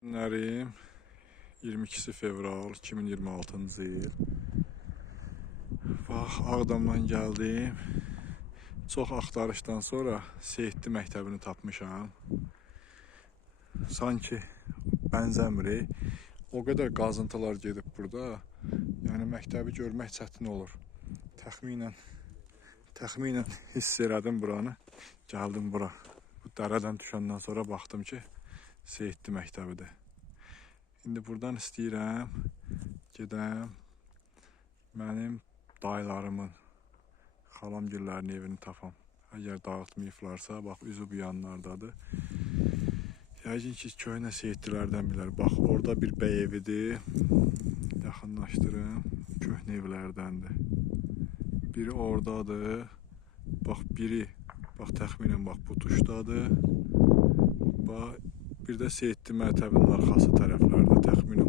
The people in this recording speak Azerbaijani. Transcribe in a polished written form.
Günlərim 22 fevral 2026-cı il. Bax, Ağdamdan gəldim. Çox axtarışdan sonra Seyidli məktəbini tapmışam. Sanki bənzəmir. O qədər qazıntılar gedib burada. Yəni məktəbi görmək çətin olur. Təxminən hiss elədim buranı. Gəldim bura. Bu dərədən düşəndən sonra baxdım ki, Seyidli məktəbidir. İndi buradan istəyirəm gedəm mənim dayılarımın, xalamgillərinin evini tapam. Əgər dağıtmayıblarsa, bax üzü bu yanlardadır. Yəqin ki, köhnə Seyidlilərdən bilər. Bax, orada bir bəy evidir. Yaxınlaşdırım. Köhnə evlərdəndir. Biri oradadır. Bax, bax, təxminən bax, bu tuşdadır. Bax, bir də Seyidli məktəbinin arxası tərəflərdə təxminən